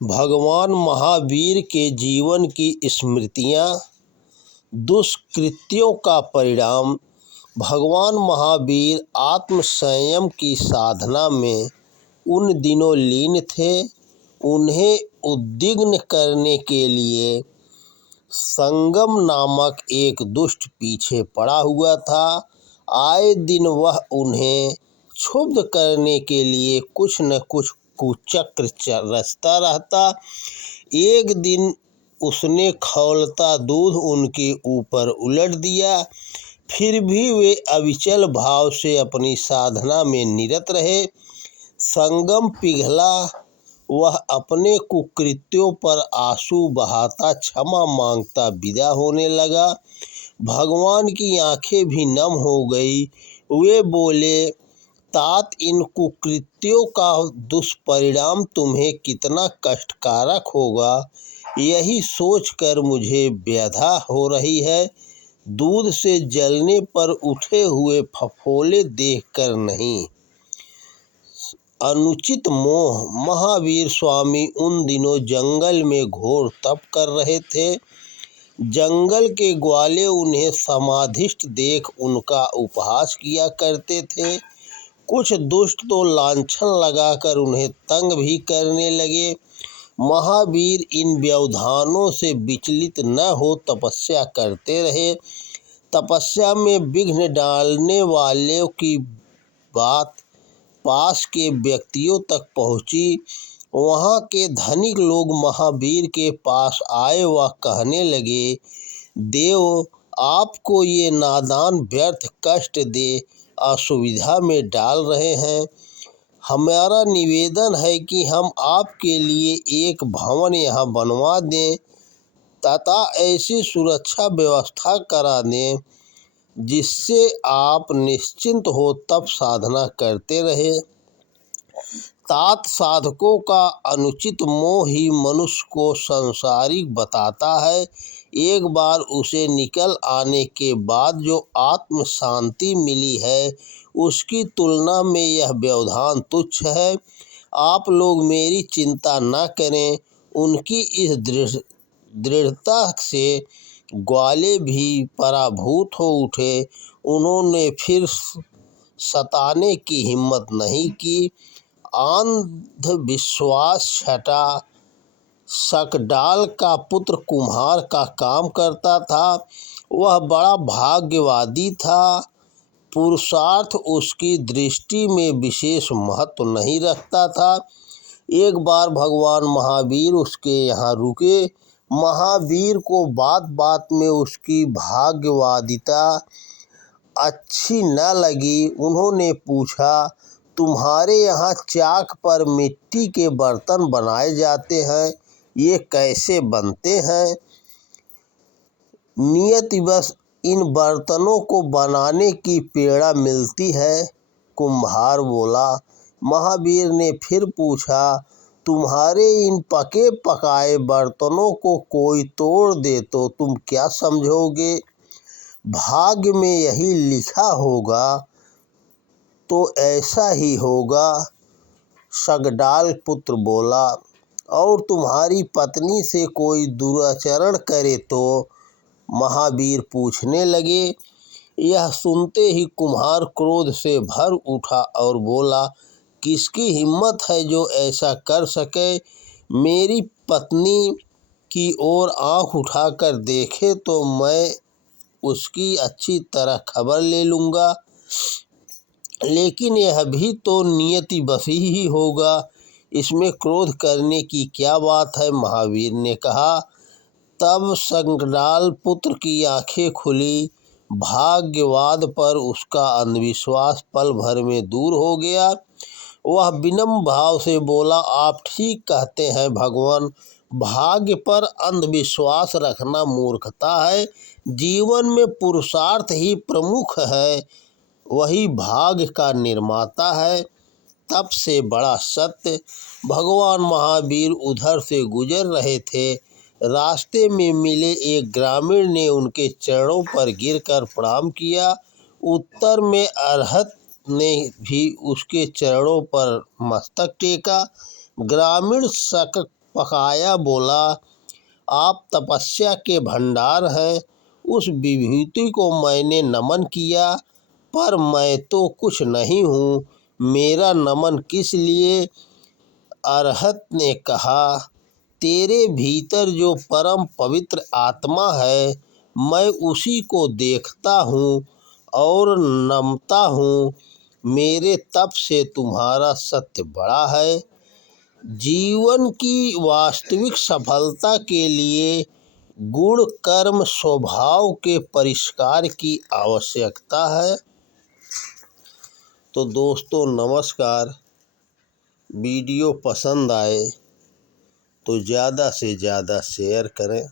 भगवान महावीर के जीवन की स्मृतियाँ, दुष्कृत्यों का परिणाम। भगवान महावीर आत्म संयम की साधना में उन दिनों लीन थे। उन्हें उद्विग्न करने के लिए संगम नामक एक दुष्ट पीछे पड़ा हुआ था। आए दिन वह उन्हें क्षुब्ध करने के लिए कुछ न कुछ कुचक्र रचता रहता। एक दिन उसने खौलता दूध उनके ऊपर उलट दिया, फिर भी वे अविचल भाव से अपनी साधना में निरत रहे। संगम पिघला, वह अपने कुकृत्यों पर आंसू बहाता क्षमा मांगता विदा होने लगा। भगवान की आंखें भी नम हो गई। वे बोले, तात, इन कुकृत्यों का दुष्परिणाम तुम्हें कितना कष्टकारक होगा, यही सोचकर मुझे व्यथा हो रही है। दूध से जलने पर उठे हुए फफोले देखकर नहीं। अनुचित मोह। महावीर स्वामी उन दिनों जंगल में घोर तप कर रहे थे। जंगल के ग्वाले उन्हें समाधिस्थ देख उनका उपहास किया करते थे। कुछ दुष्ट तो लांछन लगाकर उन्हें तंग भी करने लगे। महावीर इन व्यवधानों से विचलित न हो तपस्या करते रहे। तपस्या में विघ्न डालने वालों की बात पास के व्यक्तियों तक पहुंची। वहां के धनिक लोग महावीर के पास आए व कहने लगे, देव, आपको ये नादान व्यर्थ कष्ट दे असुविधा में डाल रहे हैं। हमारा निवेदन है कि हम आपके लिए एक भवन यहाँ बनवा दें तथा ऐसी सुरक्षा व्यवस्था करा दें जिससे आप निश्चिंत हो तप साधना करते रहे। तात, साधकों का अनुचित मोह ही मनुष्य को संसारिक बताता है। एक बार उसे निकल आने के बाद जो आत्म शांति मिली है, उसकी तुलना में यह व्यवधान तुच्छ है। आप लोग मेरी चिंता न करें। उनकी इस दृढ़ता से ग्वाले भी पराभूत हो उठे। उन्होंने फिर सताने की हिम्मत नहीं की। अंधविश्वास छटा। शकडाल का पुत्र कुम्हार का काम करता था। वह बड़ा भाग्यवादी था। पुरुषार्थ उसकी दृष्टि में विशेष महत्व नहीं रखता था। एक बार भगवान महावीर उसके यहाँ रुके। महावीर को बात बात में उसकी भाग्यवादिता अच्छी न लगी। उन्होंने पूछा, तुम्हारे यहाँ चाक पर मिट्टी के बर्तन बनाए जाते हैं, ये कैसे बनते हैं? नियतिवश इन बर्तनों को बनाने की प्रेरणा मिलती है, कुम्हार बोला। महावीर ने फिर पूछा, तुम्हारे इन पके पकाए बर्तनों को कोई तोड़ दे तो तुम क्या समझोगे? भाग्य में यही लिखा होगा तो ऐसा ही होगा, शकडाल पुत्र बोला। और तुम्हारी पत्नी से कोई दुराचरण करे तो? महावीर पूछने लगे। यह सुनते ही कुम्हार क्रोध से भर उठा और बोला, किसकी हिम्मत है जो ऐसा कर सके? मेरी पत्नी की ओर आंख उठाकर देखे तो मैं उसकी अच्छी तरह खबर ले लूँगा, लेकिन यह भी तो नियतिवश ही होगा, इसमें क्रोध करने की क्या बात है? महावीर ने कहा। तब शकडाल पुत्र की आंखें खुली। भाग्यवाद पर उसका अंधविश्वास पल भर में दूर हो गया। वह विनम्र भाव से बोला, आप ठीक कहते हैं भगवान, भाग्य पर अंधविश्वास रखना मूर्खता है। जीवन में पुरुषार्थ ही प्रमुख है, वही भाग्य का निर्माता है। तब से बड़ा सत्य। भगवान महावीर उधर से गुजर रहे थे। रास्ते में मिले एक ग्रामीण ने उनके चरणों पर गिरकर प्रणाम किया। उत्तर में अरहत ने भी उसके चरणों पर मस्तक टेका। ग्रामीण पकाया बोला, आप तपस्या के भंडार हैं। उस विभूति को मैंने नमन किया, पर मैं तो कुछ नहीं हूँ, मेरा नमन किस लिए? अरहत ने कहा, तेरे भीतर जो परम पवित्र आत्मा है, मैं उसी को देखता हूँ और नमता हूँ। मेरे तप से तुम्हारा सत्य बड़ा है। जीवन की वास्तविक सफलता के लिए गुण कर्म स्वभाव के परिष्कार की आवश्यकता है। तो दोस्तों नमस्कार। वीडियो पसंद आए तो ज़्यादा से ज़्यादा शेयर करें।